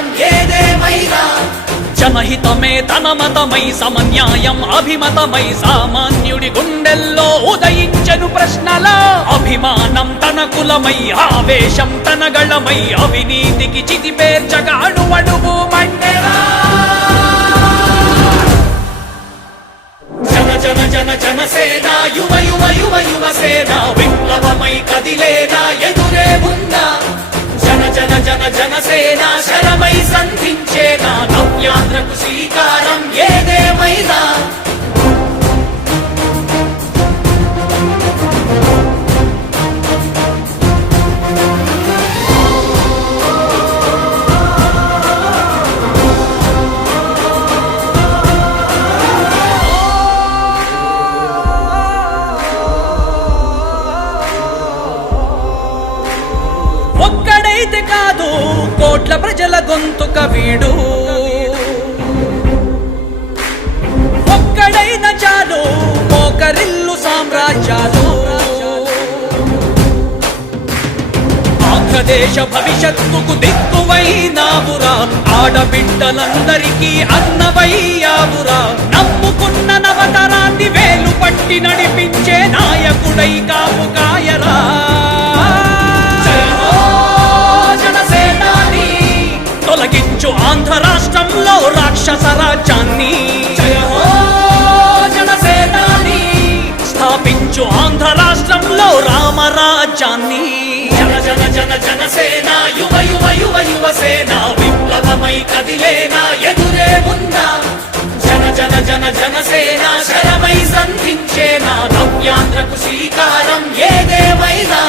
శ్రీకారం ఏదేమైనా జనహితమే తన మతమై సమన్యాయం అభిమతమై సామాన్యుడి గుండెల్లో ఉదయించెను ప్రశ్నల అభిమానం తన కులమై ఆవేశం తన గళమై అవినీతికి చితిపేర్చగా అణువణువు మండెరా జన జన జన జనసేన యువ యువ యువ యువసేన విప్లవమై కదిలేనా ఎదురే ఉందా జన జన జన జనసేన శరమై సంధించేనా నవ్యాంధ్రకు శ్రీకారం ఏదేమైనా ఒక్కడైతే కాదు కోట్ల ప్రజల గొంతుక వీడు ఒక్కడైన చాలు మోకరిల్లు సామ్రాజ్యాలు ఆంధ్రదేశ భవిష్యత్తుకు దిక్కువైనావురా ఆడబిడ్డలందరికీ అన్నవయ్యావురా నమ్ముకున్న నవతరాన్ని వేలు పట్టి నడిపించే నాయకుడై కాపు కాయరా తొలగించు ఆంధ్ర రాష్ట్రంలో రాక్షస రాజ్యాన్ని జయ హో జనసేనాని స్థాపించు ఆంధ్ర రాష్ట్రంలో రామరాజ్యాన్ని జన జన జన జనసేన యువ యువ యువ యువసేన విప్లవమై కదిలేనా ఎదురే ఉందా జన జన జన జనసేన శరమై సంధించేనా నవ్యాంధ్రకు శ్రీకారం ఏదేమైనా